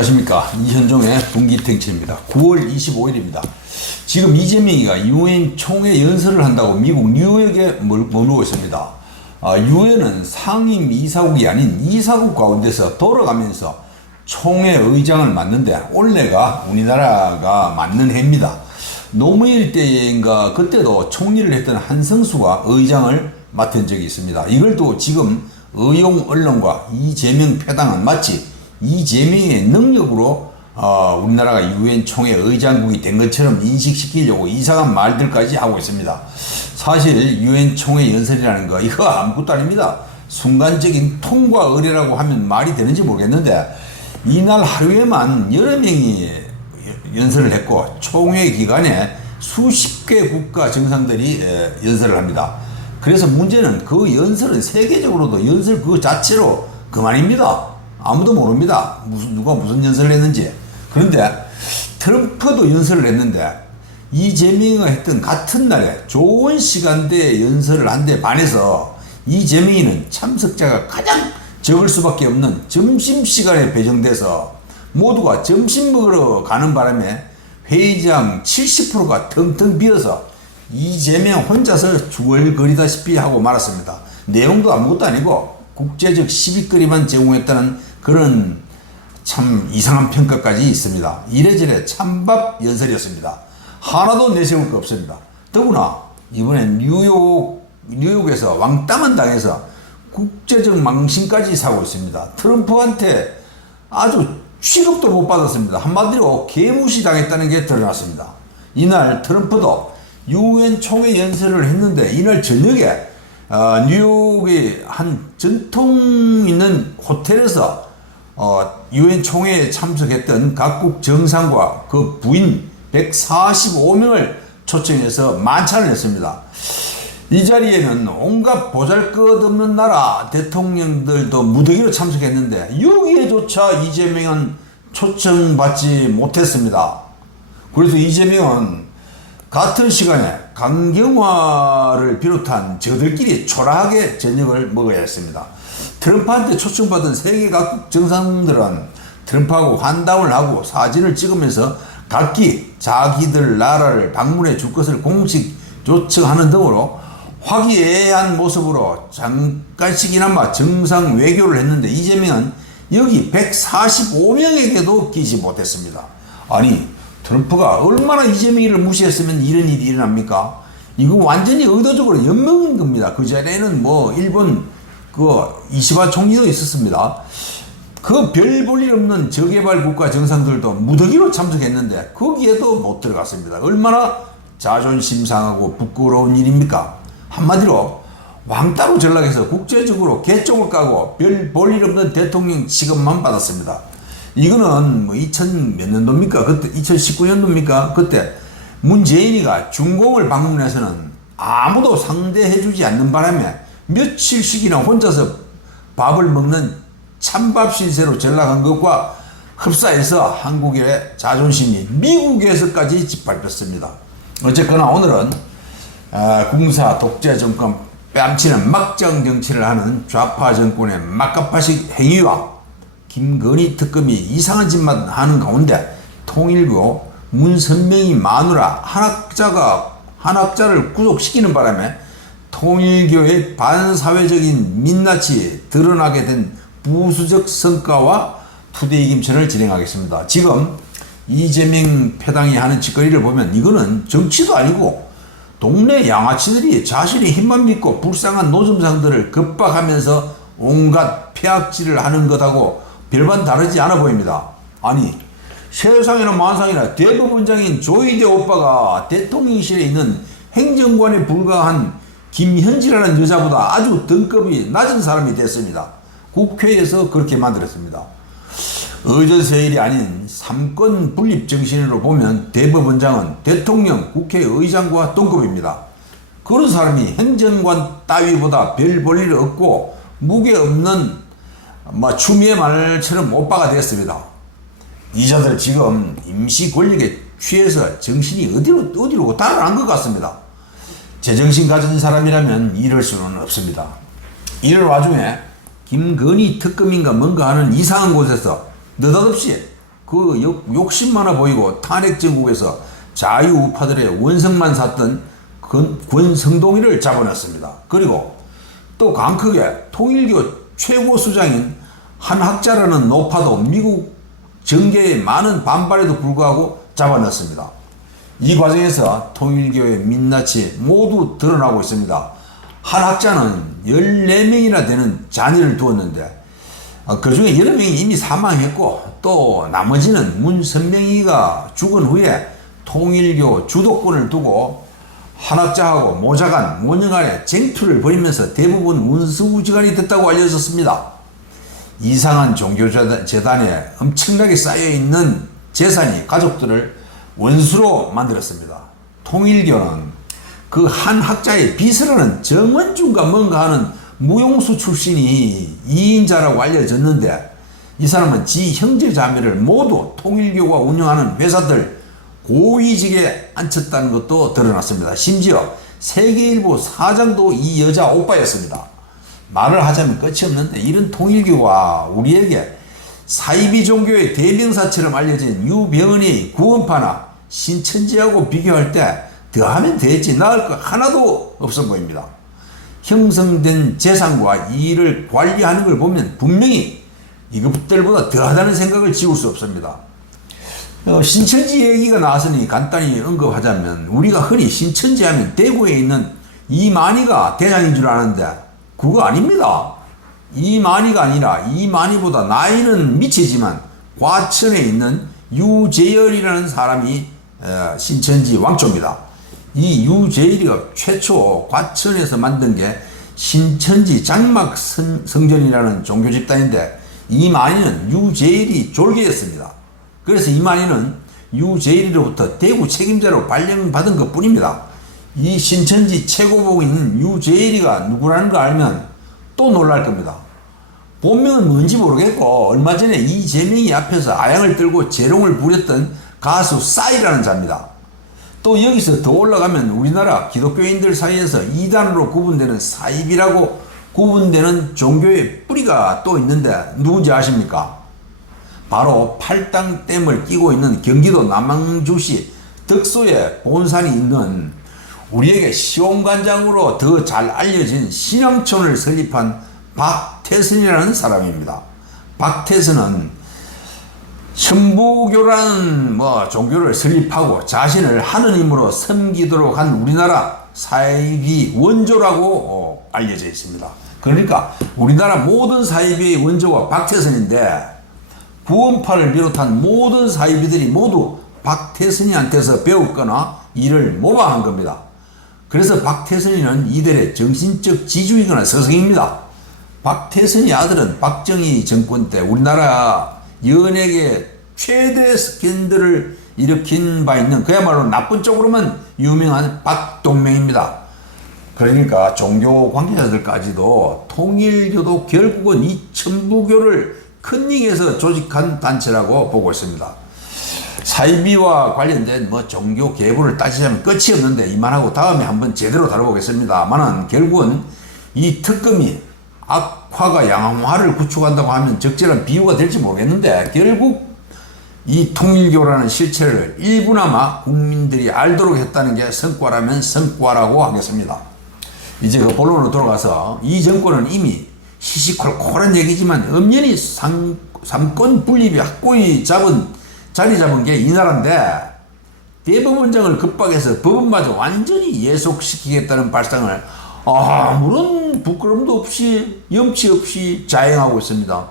안녕하십니까. 이현종의 분기탱치입니다. 9월 25일입니다. 지금 이재명이가 유엔 총회 연설을 한다고 미국 뉴욕에 머무르고 있습니다. 유엔은 상임 이사국이 아닌 이사국 가운데서 돌아가면서 총회 의장을 맡는데 올해가 우리나라가 맡는 해입니다. 노무현 때인가 그때도 총리를 했던 한성수가 의장을 맡은 적이 있습니다. 이걸 또 지금 의용 언론과 이재명 패당은 마치 이재명의 능력으로 우리나라가 유엔 총회 의장국이 된 것처럼 인식시키려고 이상한 말들까지 하고 있습니다. 사실 유엔 총회 연설이라는 거 이거 아무것도 아닙니다. 순간적인 통과 의례라고 하면 말이 되는지 모르겠는데 이날 하루에만 여러 명이 연설을 했고 총회 기간에 수십 개 국가 정상들이 연설을 합니다. 그래서 문제는 그 연설은 세계적으로도 연설 그 자체로 그만입니다. 아무도 모릅니다. 누가 무슨 연설을 했는지. 그런데 트럼프도 연설을 했는데 이재명이가 했던 같은 날에 좋은 시간대에 연설을 한 데 반해서 이재명이는 참석자가 가장 적을 수밖에 없는 점심시간에 배정돼서 모두가 점심 먹으러 가는 바람에 회의장 70%가 텅텅 비어서 이재명 혼자서 중얼거리다시피 하고 말았습니다. 내용도 아무것도 아니고 국제적 시비거리만 제공했다는 그런 참 이상한 평가까지 있습니다. 이래저래 찬밥 연설이었습니다. 하나도 내세울 거 없습니다. 더구나 이번엔 뉴욕에서 왕따만 당해서 국제적 망신까지 사고 있습니다. 트럼프한테 아주 취급도 못 받았습니다. 한마디로 개무시 당했다는 게 드러났습니다. 이날 트럼프도 유엔 총회 연설을 했는데 이날 저녁에 뉴욕의 한 전통 있는 호텔에서 유엔 총회에 참석했던 각국 정상과 그 부인 145명을 초청해서 만찬을 했습니다. 이 자리에는 온갖 보잘것없는 나라 대통령들도 무더기로 참석했는데 여기에조차 이재명은 초청받지 못했습니다. 그래서 이재명은 같은 시간에 강경화를 비롯한 저들끼리 초라하게 저녁을 먹어야 했습니다. 트럼프한테 초청받은 세계 각국 정상들은 트럼프하고 환담을 하고 사진을 찍으면서 각기 자기들 나라를 방문해 줄 것을 공식 요청하는 등으로 화기애애한 모습으로 잠깐씩이나마 정상 외교를 했는데 이재명은 여기 145명에게도 끼지 못했습니다. 아니 트럼프가 얼마나 이재명이를 무시했으면 이런 일이 일어납니까? 이거 완전히 의도적으로 연명인 겁니다. 그 자리에는 뭐 일본 이시바 총리도 있었습니다. 그 별 볼 일 없는 저개발 국가 정상들도 무더기로 참석했는데 거기에도 못 들어갔습니다. 얼마나 자존심 상하고 부끄러운 일입니까? 한마디로 왕따로 전락해서 국제적으로 개쪽을 까고 별 볼 일 없는 대통령 취급만 받았습니다. 이거는 뭐 2000 몇 년도입니까? 그때 2019년도입니까? 그때 문재인이가 중공을 방문해서는 아무도 상대해주지 않는 바람에 며칠씩이나 혼자서 밥을 먹는 찬밥 신세로 전락한 것과 흡사해서 한국의 자존심이 미국에서까지 짓밟혔습니다. 어쨌거나 오늘은 군사 독재 정권 뺨치는 막장 정치를 하는 좌파 정권의 막가파식 행위와 김건희 특검이 이상한 짓만 하는 가운데 통일교 문선명이 마누라 한학자를 구속시키는 바람에 통일교의 반사회적인 민낯이 드러나게 된 부수적 성과와 투데이 김천을 진행하겠습니다. 지금 이재명 패당이 하는 짓거리를 보면 이거는 정치도 아니고 동네 양아치들이 자신의 힘만 믿고 불쌍한 노점상들을 겁박하면서 온갖 폐악질을 하는 것하고 별반 다르지 않아 보입니다. 아니 세상에나 만상이나 대법원장인 조이대 오빠가 대통령실에 있는 행정관에 불과한 김현지라는 여자보다 아주 등급이 낮은 사람이 됐습니다. 국회에서 그렇게 만들었습니다. 의전세일이 아닌 삼권 분립 정신으로 보면 대법원장은 대통령, 국회의장과 동급입니다. 그런 사람이 행정관 따위보다 별 볼 일 없고 무게 없는 추미애 말처럼 오빠가 됐습니다. 이자들 지금 임시 권력에 취해서 정신이 어디로 달아난 것 같습니다. 제정신 가진 사람이라면 이럴 수는 없습니다. 이럴 와중에 김건희 특검인가 뭔가 하는 이상한 곳에서 느닷없이 그 욕심 많아 보이고 탄핵 정국에서 자유우파들의 원성만 샀던 권성동이를 잡아냈습니다. 그리고 또 강크게 통일교 최고 수장인 한 학자라는 노파도 미국 정계의 많은 반발에도 불구하고 잡아냈습니다. 이 과정에서 통일교의 민낯이 모두 드러나고 있습니다. 한 학자는 14명이나 되는 자녀를 두었는데 그 중에 8명이 이미 사망했고 또 나머지는 문선명이가 죽은 후에 통일교 주도권을 두고 한학자하고 모자간, 모녀간의 쟁투를 벌이면서 대부분 운수지간이 됐다고 알려졌습니다. 이상한 종교재단에 엄청나게 쌓여있는 재산이 가족들을 원수로 만들었습니다. 통일교는 그 한 학자의 비서라는 정원준과 뭔가 하는 무용수 출신이 2인자라고 알려졌는데 이 사람은 지 형제 자매를 모두 통일교가 운영하는 회사들 고위직에 앉혔다는 것도 드러났습니다. 심지어 세계일보 사장도 이 여자 오빠였습니다. 말을 하자면 끝이 없는데 이런 통일교가 우리에게 사이비 종교의 대명사처럼 알려진 유병은의 구원파나 신천지하고 비교할 때 더하면 되지 나을 것 하나도 없어 보입니다. 형성된 재산과 이를 관리하는 걸 보면 분명히 이것들보다 더하다는 생각을 지울 수 없습니다. 신천지 얘기가 나왔으니 간단히 언급하자면 우리가 흔히 신천지 하면 대구에 있는 이만희가 대장인 줄 아는데 그거 아닙니다. 이만희가 아니라 이만희보다 나이는 미치지만 과천에 있는 유재열이라는 사람이 신천지 왕초입니다. 이 유재열이가 최초 과천에서 만든 게 신천지 장막 성전이라는 종교 집단인데 이만희는 유재열이 졸개였습니다. 그래서 이만희는 유재열이로부터 대구 책임자로 발령받은 것 뿐입니다. 이 신천지 최고봉인 유재열이가 누구라는 거 알면 또 놀랄 겁니다. 본명은 뭔지 모르겠고 얼마 전에 이재명이 앞에서 아양을 들고 재롱을 부렸던 가수 싸이라는 자입니다. 또 여기서 더 올라가면 우리나라 기독교인들 사이에서 이단으로 구분되는 사입이라고 구분되는 종교의 뿌리가 또 있는데 누군지 아십니까? 바로 팔당댐을 끼고 있는 경기도 남양주시 덕소에 본산이 있는 우리에게 시험관장으로 더 잘 알려진 신앙촌을 설립한 박태선이라는 사람입니다. 박태선은 천부교라는 종교를 설립하고 자신을 하느님으로 섬기도록 한 우리나라 사이비 원조라고 알려져 있습니다. 그러니까 우리나라 모든 사이비의 원조가 박태선인데 구원파를 비롯한 모든 사이비들이 모두 박태선이한테서 배웠거나 이를 모방한 겁니다. 그래서 박태선이는 이들의 정신적 지주이거나 스승입니다. 박태선의 아들은 박정희 정권 때 우리나라 연예계 최대 스캔들을 일으킨 바 있는 그야말로 나쁜 쪽으로만 유명한 박동명입니다. 그러니까 종교 관계자들까지도 통일교도 결국은 이 천부교를 컨닝해서 조직한 단체라고 보고 있습니다. 사이비와 관련된 종교 계보를 따지자면 끝이 없는데 이만하고 다음에 한번 제대로 다뤄보겠습니다만은 결국은 이 특검이 악화가 양화를 구축한다고 하면 적절한 비유가 될지 모르겠는데 결국 이 통일교라는 실체를 일부나마 국민들이 알도록 했다는 게 성과라면 성과라고 하겠습니다. 이제 그 본론으로 돌아가서 이 정권은 이미 시시콜콜한 얘기지만 엄연히 삼권 분립이 확고히 자리 잡은 게 이 나라인데 대법원장을 급박해서 법원마저 완전히 예속시키겠다는 발상을 아무런 부끄럼도 없이 염치 없이 자행하고 있습니다.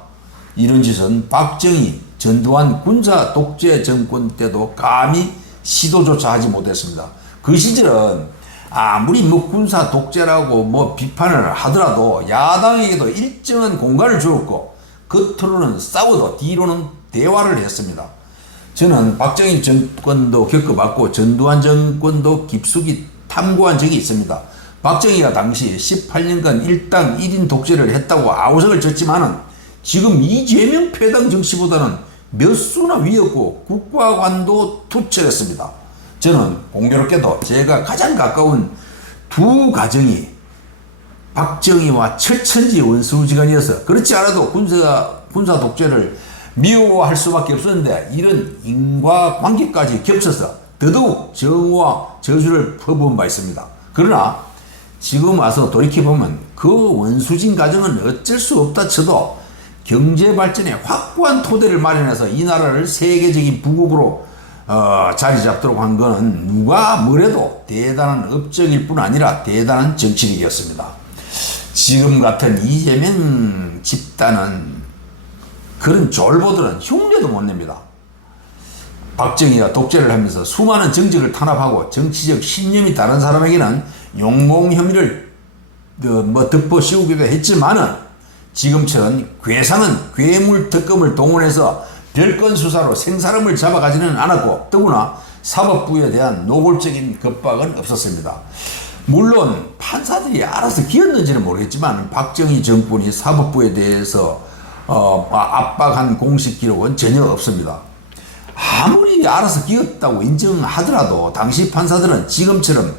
이런 짓은 박정희, 전두환 군사 독재 정권 때도 감히 시도조차 하지 못했습니다. 그 시절은 아무리 군사 독재라고 비판을 하더라도 야당에게도 일정한 공간을 주었고 겉으로는 싸워도 뒤로는 대화를 했습니다. 저는 박정희 정권도 겪어봤고 전두환 정권도 깊숙이 탐구한 적이 있습니다. 박정희가 당시 18년간 일당 1인 독재를 했다고 아우성을 쳤지만은 지금 이재명 패당 정치보다는 몇 수나 위였고 국가관도 투철했습니다. 저는 공교롭게도 제가 가장 가까운 두 가정이 박정희와 철천지 원수지간이어서 그렇지 않아도 군사 독재를 미워할 수밖에 없었는데 이런 인과관계까지 겹쳐서 더더욱 정오와 저주를 퍼부은 바 있습니다. 그러나 지금 와서 돌이켜보면 그 원수진 가정은 어쩔 수 없다 쳐도 경제발전에 확고한 토대를 마련해서 이 나라를 세계적인 부국으로 자리 잡도록 한 것은 누가 뭐래도 대단한 업적일 뿐 아니라 대단한 정치력이었습니다. 지금 같은 이재명 집단은 그런 졸보들은 흉내도 못 냅니다. 박정희가 독재를 하면서 수많은 정직을 탄압하고 정치적 신념이 다른 사람에게는 용공 혐의를 덮어 씌우기도 했지만은 지금처럼 괴상은 괴물 특검을 동원해서 별건 수사로 생사람을 잡아가지는 않았고 더구나 사법부에 대한 노골적인 겁박은 없었습니다. 물론 판사들이 알아서 기었는지는 모르겠지만 박정희 정권이 사법부에 대해서 압박한 공식 기록은 전혀 없습니다. 아무리 알아서 기었다고 인정하더라도 당시 판사들은 지금처럼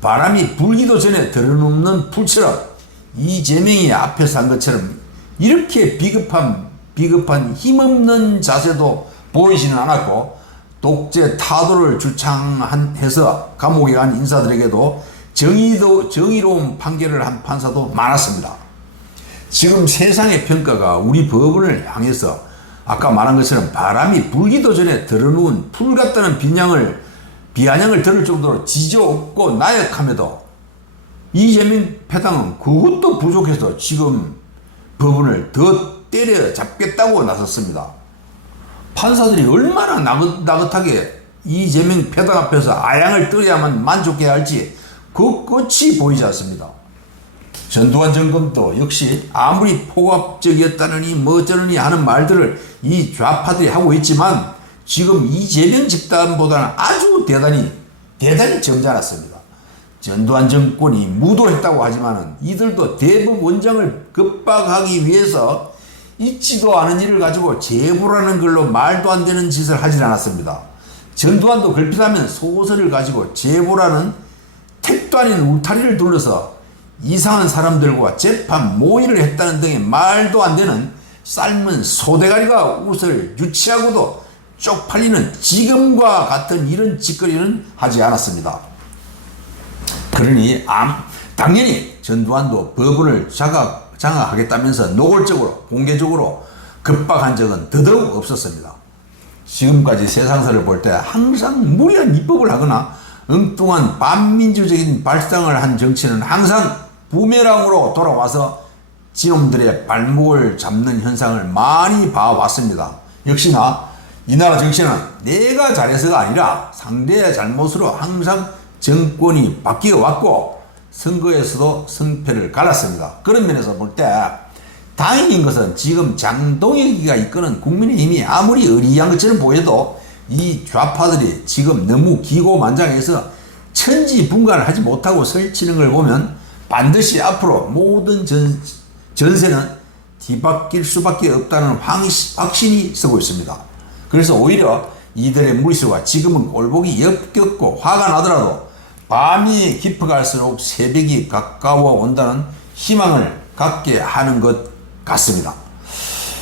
바람이 불기도 전에 들어눕는 풀처럼 이재명이 앞에 산 것처럼 이렇게 비겁한 힘없는 자세도 보이지는 않았고 독재 타도를 주창해서 감옥에 간 인사들에게도 정의로운 판결을 한 판사도 많았습니다. 지금 세상의 평가가 우리 법원을 향해서 아까 말한 것처럼 바람이 불기도 전에 들어누운 풀 같다는 비아냥을 들을 정도로 지저없고 나약함에도 이재명 패당은 그것도 부족해서 지금 법원을 더 때려잡겠다고 나섰습니다. 판사들이 얼마나 나긋나긋하게 이재명 패당 앞에서 아양을 떨어야만 만족해야 할지 그 끝이 보이지 않습니다. 전두환 정권도 역시 아무리 폭압적이었다느니 뭐저느니 하는 말들을 이 좌파들이 하고 있지만 지금 이재명 집단보다는 아주 대단히 점잖았습니다. 전두환 정권이 무도했다고 하지만은 이들도 대법 원장을 겁박하기 위해서 있지도 않은 일을 가지고 제보라는 걸로 말도 안 되는 짓을 하질 않았습니다. 전두환도 걸핏하면 소설을 가지고 제보라는 택도 아닌 울타리를 둘러서 이상한 사람들과 재판 모의를 했다는 등의 말도 안 되는 삶은 소대가리가 웃을 유치하고도 쪽팔리는 지금과 같은 이런 짓거리는 하지 않았습니다. 그러니 당연히 전두환도 법원을 장악하겠다면서 노골적으로 공개적으로 급박한 적은 더더욱 없었습니다. 지금까지 세상사를 볼 때 항상 무리한 입법을 하거나 엉뚱한 반민주적인 발상을 한 정치는 항상 부메랑으로 돌아와서 지놈들의 발목을 잡는 현상을 많이 봐왔습니다. 역시나 이 나라 정치는 내가 잘해서가 아니라 상대의 잘못으로 항상 정권이 바뀌어 왔고 선거에서도 승패를 갈랐습니다. 그런 면에서 볼 때 다행인 것은 지금 장동혁이가 이끄는 국민의힘이 아무리 의리한 것처럼 보여도 이 좌파들이 지금 너무 기고만장해서 천지분간을 하지 못하고 설치는 걸 보면 반드시 앞으로 모든 전세는 뒤바뀔 수밖에 없다는 확신이 서고 있습니다. 그래서 오히려 이들의 무리수가 지금은 꼴보기 역겹고 화가 나더라도 밤이 깊어갈수록 새벽이 가까워 온다는 희망을 갖게 하는 것 같습니다.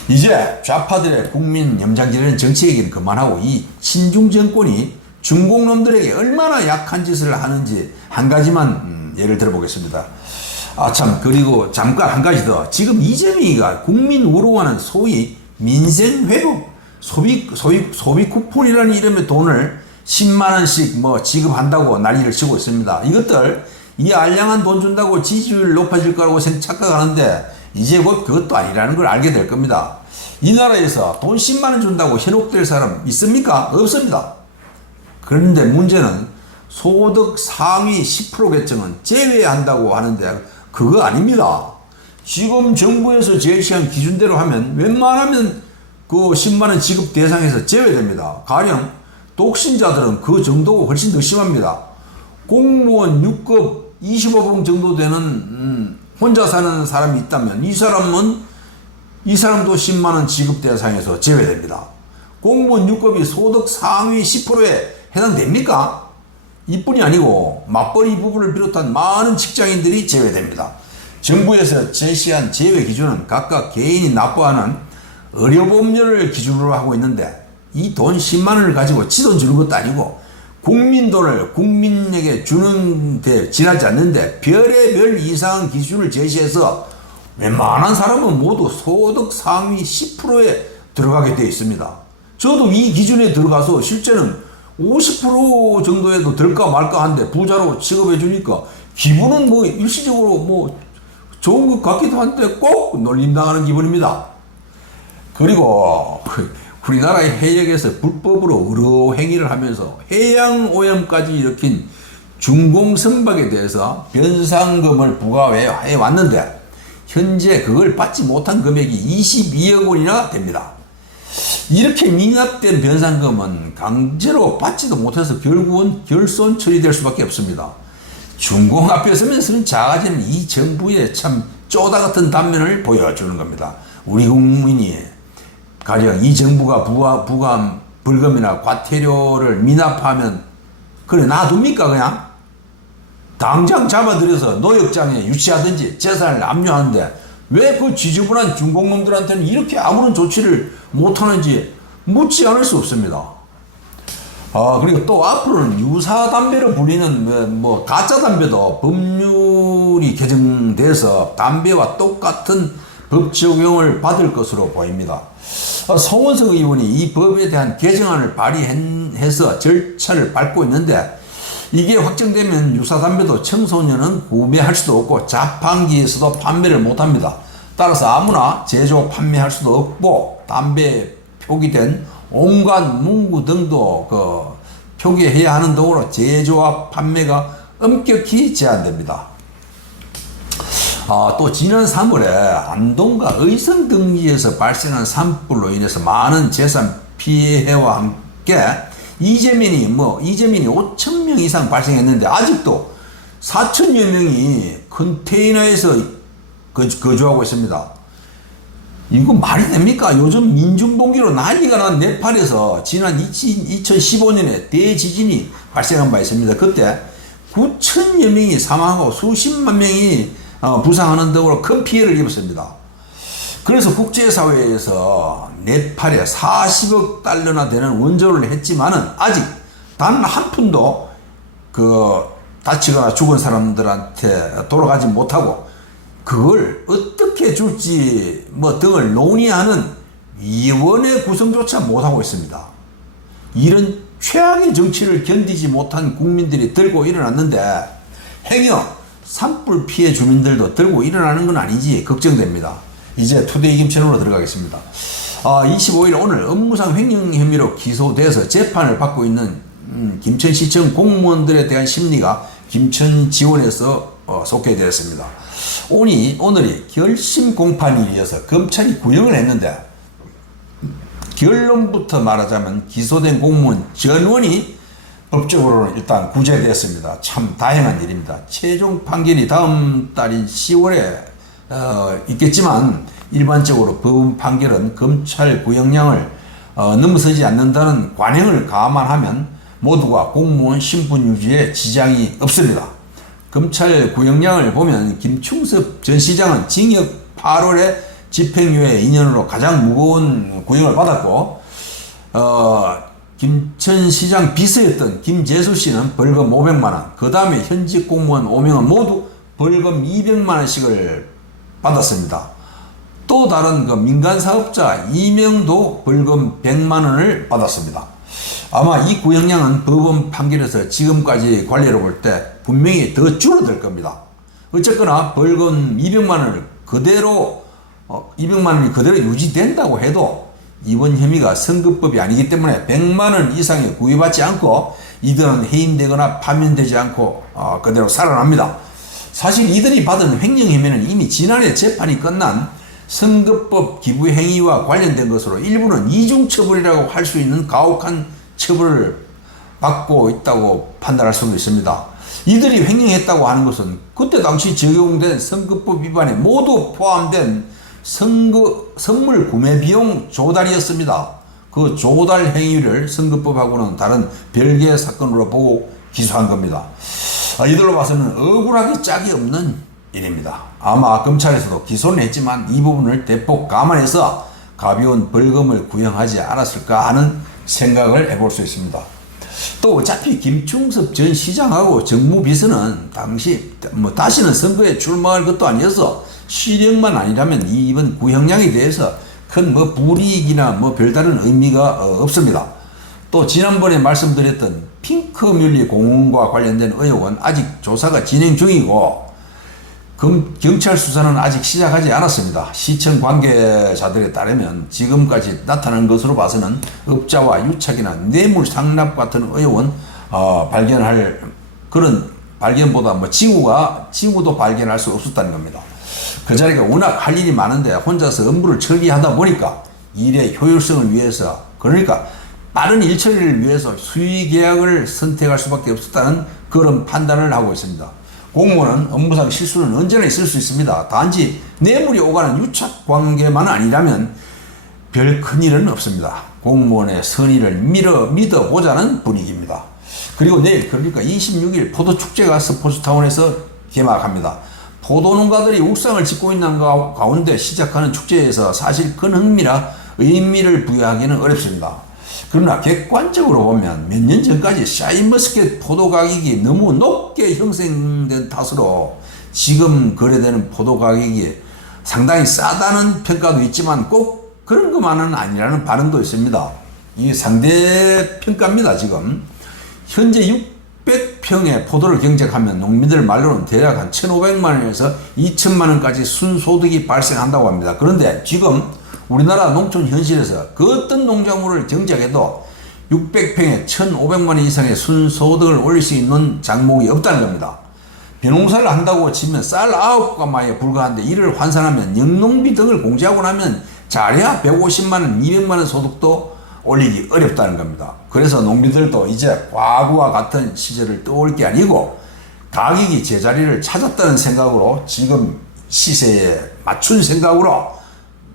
이제 좌파들의 국민 염장지르는 정치 얘기는 그만하고 이 친중 정권이 중공놈들에게 얼마나 약한 짓을 하는지 한 가지만 예를 들어보겠습니다. 그리고 잠깐 한 가지 더. 지금 이재명이가 국민 우롱하는 소위 민생회복 소비 쿠폰이라는 이름의 돈을 10만원씩 지급한다고 난리를 치고 있습니다. 이것들 이 알량한 돈 준다고 지지율 높아질 거라고 착각하는데 이제 곧 그것도 아니라는 걸 알게 될 겁니다. 이 나라에서 돈 10만원 준다고 현혹될 사람 있습니까? 없습니다. 그런데 문제는 소득 상위 10% 계층은 제외한다고 하는데 그거 아닙니다. 지금 정부에서 제시한 기준대로 하면 웬만하면 그 10만원 지급 대상에서 제외됩니다. 가령 독신자들은 그 정도가 훨씬 더 심합니다. 공무원 6급 25봉 정도 되는 혼자 사는 사람이 있다면 이 사람도 10만원 지급 대상에서 제외됩니다. 공무원 6급이 소득 상위 10%에 해당됩니까? 이뿐이 아니고 맞벌이 부부를 비롯한 많은 직장인들이 제외됩니다. 정부에서 제시한 제외 기준은 각각 개인이 납부하는 의료보험료를 기준으로 하고 있는데 이 돈 10만 원을 가지고 지 돈 주는 것도 아니고 국민 돈을 국민에게 주는데 지나지 않는데 별의별 이상한 기준을 제시해서 웬만한 사람은 모두 소득 상위 10%에 들어가게 되어 있습니다. 저도 이 기준에 들어가서 실제는 50% 정도에도 들까 말까 한데 부자로 취급해 주니까 기분은 뭐 일시적으로 뭐 좋은 것 같기도 한데 꼭 놀림당하는 기분입니다. 그리고 우리나라의 해역에서 불법으로 의료 행위를 하면서 해양 오염까지 일으킨 중공선박에 대해서 변상금을 부과해 왔는데 현재 그걸 받지 못한 금액이 22억 원이나 됩니다. 이렇게 미납된 변상금은 강제로 받지도 못해서 결국은 결손 처리될 수밖에 없습니다. 중공 앞에 서면서는 작아지는 이 정부의 참 쪼다 같은 단면을 보여주는 겁니다. 우리 국민이 가령 이 정부가 부과한 벌금이나 과태료를 미납하면 그래 놔둡니까 그냥? 당장 잡아들여서 노역장에 유치하든지 재산을 압류하는데 왜 그 지저분한 중공놈들한테는 이렇게 아무런 조치를 못하는지 묻지 않을 수 없습니다. 그리고 또 앞으로는 유사 담배로 불리는 뭐 가짜 담배도 법률이 개정돼서 담배와 똑같은 법 적용을 받을 것으로 보입니다. 송원석 의원이 이 법에 대한 개정안을 발의해서 절차를 밟고 있는데 이게 확정되면 유사 담배도 청소년은 구매할 수도 없고 자판기에서도 판매를 못합니다. 따라서 아무나 제조 판매할 수도 없고 담배 표기된 온갖 문구 등도 표기해야 하는 등으로 제조와 판매가 엄격히 제한됩니다. 또 지난 3월에 안동과 의성 등지에서 발생한 산불로 인해서 많은 재산 피해와 함께 이재민이 5,000명 이상 발생했는데 아직도 4,000여 명이 컨테이너에서 거주하고 있습니다. 이거 말이 됩니까? 요즘 민중봉기로 난리가 난 네팔에서 지난 2015년에 대지진이 발생한 바 있습니다. 그때 9,000여 명이 사망하고 수십만 명이 부상하는 등으로 큰 피해를 입었습니다. 그래서 국제사회에서 네팔에 40억 달러나 되는 원조를 했지만은 아직 단 한 푼도 다치거나 죽은 사람들한테 돌아가지 못하고 그걸 어떻게 줄지 등을 논의하는 위원회 구성조차 못하고 있습니다. 이런 최악의 정치를 견디지 못한 국민들이 들고 일어났는데 행여 산불 피해 주민들도 들고 일어나는 건 아니지 걱정됩니다. 이제 투데이 김천으로 들어가겠습니다. 25일 오늘 업무상 횡령 혐의로 기소돼서 재판을 받고 있는 김천시청 공무원들에 대한 심리가 김천지원에서 속개되었습니다. 오늘이 결심 공판일이어서 검찰이 구형을 했는데 결론부터 말하자면 기소된 공무원 전원이 법적으로는 일단 구제되었습니다. 참 다행한 일입니다. 최종 판결이 다음 달인 10월에 있겠지만 일반적으로 법원 판결은 검찰 구형량을 넘어서지 않는다는 관행을 감안하면 모두가 공무원 신분 유지에 지장이 없습니다. 검찰 구형량을 보면 김충섭 전 시장은 징역 8월에 집행유예 2년으로 가장 무거운 구형을 받았고 김천시장 비서였던 김재수 씨는 벌금 500만 원, 그 다음에 현직 공무원 5명은 모두 벌금 200만 원씩을 받았습니다. 또 다른 민간사업자 2명도 벌금 100만 원을 받았습니다. 아마 이 구형량은 법원 판결에서 지금까지 관례로 볼 때 분명히 더 줄어들 겁니다. 어쨌거나 벌금 200만 원을 그대로 200만 원이 그대로 유지된다고 해도 이번 혐의가 선거법이 아니기 때문에 100만 원 이상의 구애받지 않고 이들은 해임되거나 파면되지 않고 그대로 살아납니다. 사실 이들이 받은 횡령 혐의는 이미 지난해 재판이 끝난 선거법 기부 행위와 관련된 것으로 일부는 이중처벌이라고 할 수 있는 가혹한 처벌을 받고 있다고 판단할 수도 있습니다. 이들이 횡령했다고 하는 것은 그때 당시 적용된 선거법 위반에 모두 포함된 선물 구매 비용 조달이었습니다. 그 조달 행위를 선거법하고는 다른 별개의 사건으로 보고 기소한 겁니다. 이들로 봐서는 억울하기 짝이 없는 일입니다. 아마 검찰에서도 기소는 했지만 이 부분을 대폭 감안해서 가벼운 벌금을 구형하지 않았을까 하는 생각을 해볼 수 있습니다. 또 어차피 김충섭 전 시장하고 정무비서는 당시 다시는 선거에 출마할 것도 아니어서 실형만 아니라면 이번 구형량에 대해서 큰 불이익이나 별다른 의미가 없습니다. 또 지난번에 말씀드렸던 핑크뮬리 공원과 관련된 의혹은 아직 조사가 진행 중이고 경찰 수사는 아직 시작하지 않았습니다. 시청 관계자들에 따르면 지금까지 나타난 것으로 봐서는 업자와 유착이나 뇌물 상납 같은 의혹은 발견할 그런 발견보다 지구도 발견할 수 없었다는 겁니다. 그 자리가 워낙 할 일이 많은데 혼자서 업무를 처리하다 보니까 일의 효율성을 위해서, 그러니까 빠른 일 처리를 위해서 수의 계약을 선택할 수밖에 없었다는 그런 판단을 하고 있습니다. 공무원은 업무상 실수는 언제나 있을 수 있습니다. 단지 뇌물이 오가는 유착 관계만 아니라면 별 큰일은 없습니다. 공무원의 선의를 믿어보자는 분위기입니다. 그리고 내일, 그러니까 26일 포도축제가 스포츠타운에서 개막합니다. 포도농가들이 uk상을 짓고 있는 가운데 시작하는 축제에서 사실 큰 흥미라 의미를 부여하기는 어렵습니다. 그러나 객관적으로 보면 몇 년 전까지 샤인머스켓 포도 가격이 너무 높게 형성된 탓으로 지금 거래되는 포도 가격이 상당히 싸다는 평가도 있지만 꼭 그런 것만은 아니라는 반응도 있습니다. 이게 상대 평가입니다. 지금 현재 600평의 포도를 경작하면 농민들 말로는 대략 한 1,500만 원에서 2천만 원까지 순소득이 발생한다고 합니다. 그런데 지금 우리나라 농촌 현실에서 그 어떤 농작물을 경작해도 600평에 1,500만 원 이상의 순소득을 올릴 수 있는 작목이 없다는 겁니다. 벼농사를 한다고 치면 쌀 9가마에 불과한데 이를 환산하면 영농비 등을 공제하고 나면 잘해야 150만 원, 200만 원 소득도 올리기 어렵다는 겁니다. 그래서 농민들도 이제 과거와 같은 시절을 떠올 게 아니고 가격이 제자리를 찾았다는 생각으로 지금 시세에 맞춘 생각으로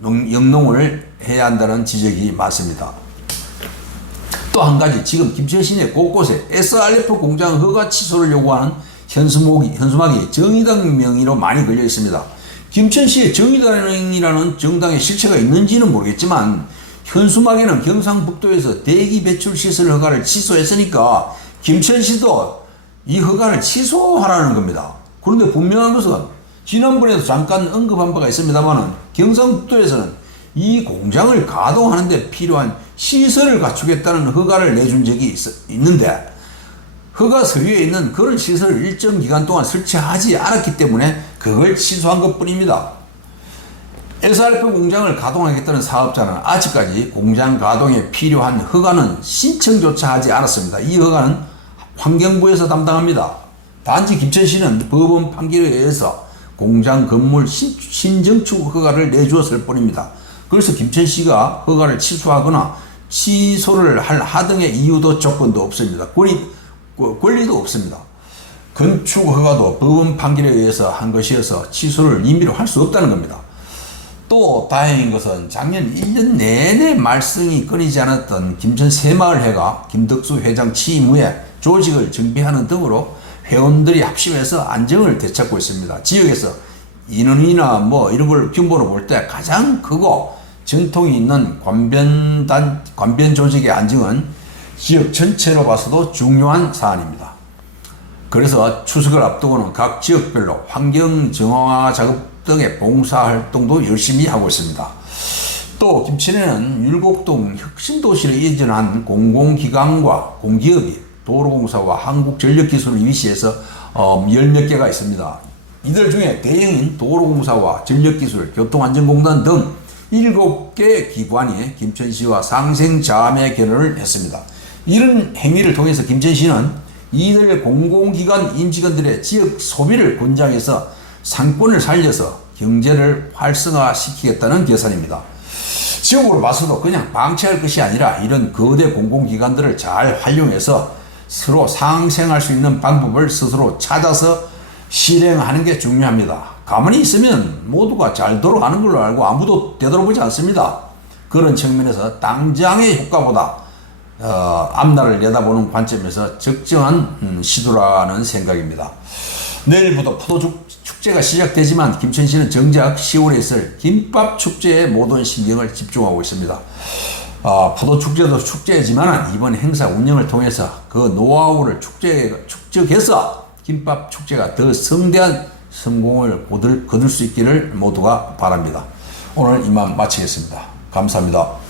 영농을 해야 한다는 지적이 많습니다. 또 한 가지, 지금 김천 시내 곳곳에 SRF 공장 허가 취소를 요구하는 현수막이 정의당 명의로 많이 걸려 있습니다. 김천시에 정의당이라는 정당의 실체가 있는지는 모르겠지만 현수막에는 경상북도에서 대기 배출 시설 허가를 취소했으니까 김천시도 이 허가를 취소하라는 겁니다. 그런데 분명한 것은 지난번에도 잠깐 언급한 바가 있습니다만 경상북도에서는 이 공장을 가동하는 데 필요한 시설을 갖추겠다는 허가를 내준 적이 있는데 허가 서류에 있는 그런 시설을 일정 기간 동안 설치하지 않았기 때문에 그걸 취소한 것 뿐입니다. SRF 공장을 가동하겠다는 사업자는 아직까지 공장 가동에 필요한 허가는 신청조차 하지 않았습니다. 이 허가는 환경부에서 담당합니다. 단지 김천시는 법원 판결에 의해서 공장 건물 신정축 허가를 내주었을 뿐입니다. 그래서 김천시가 허가를 취소하거나 취소를 할 하등의 이유도 조건도 없습니다. 권리도 없습니다. 건축 허가도 법원 판결에 의해서 한 것이어서 취소를 임의로 할 수 없다는 겁니다. 또 다행인 것은 작년 1년 내내 말썽이 끊이지 않았던 김천 새마을회가 김덕수 회장 취임 후에 조직을 정비하는 등으로 회원들이 합심해서 안정을 되찾고 있습니다. 지역에서 인원이나 이런 걸 규모로 볼 때 가장 크고 전통이 있는 관변 조직의 안정은 지역 전체로 봐서도 중요한 사안입니다. 그래서 추석을 앞두고는 각 지역별로 환경 정화 작업 등의 봉사활동도 열심히 하고 있습니다. 또 김천에는 율곡동 혁신도시를 이전한 공공기관과 공기업이 도로공사와 한국전력기술을 위시해서 10몇 개가 있습니다. 이들 중에 대형인 도로공사와 전력기술, 교통안전공단 등 7개 기관이 김천시와 상생자매 결연을 했습니다. 이런 행위를 통해서 김천시는 이들 공공기관 임직원들의 지역 소비를 권장해서 상권을 살려서 경제를 활성화시키겠다는 계산입니다. 지역으로 봐서도 그냥 방치할 것이 아니라 이런 거대 공공기관들을 잘 활용해서 서로 상생할 수 있는 방법을 스스로 찾아서 실행하는 게 중요합니다. 가만히 있으면 모두가 잘 돌아가는 걸로 알고 아무도 되돌아보지 않습니다. 그런 측면에서 당장의 효과보다 앞날을 내다보는 관점에서 적정한 시도라는 생각입니다. 내일부터 포도 축제가 시작되지만 김천시는 정작 10월에 있을 김밥 축제에 모든 신경을 집중하고 있습니다. 포도 축제도 축제지만 이번 행사 운영을 통해서 그 노하우를 축적해서 김밥 축제가 더 성대한 성공을 거둘 수 있기를 모두가 바랍니다. 오늘 이만 마치겠습니다. 감사합니다.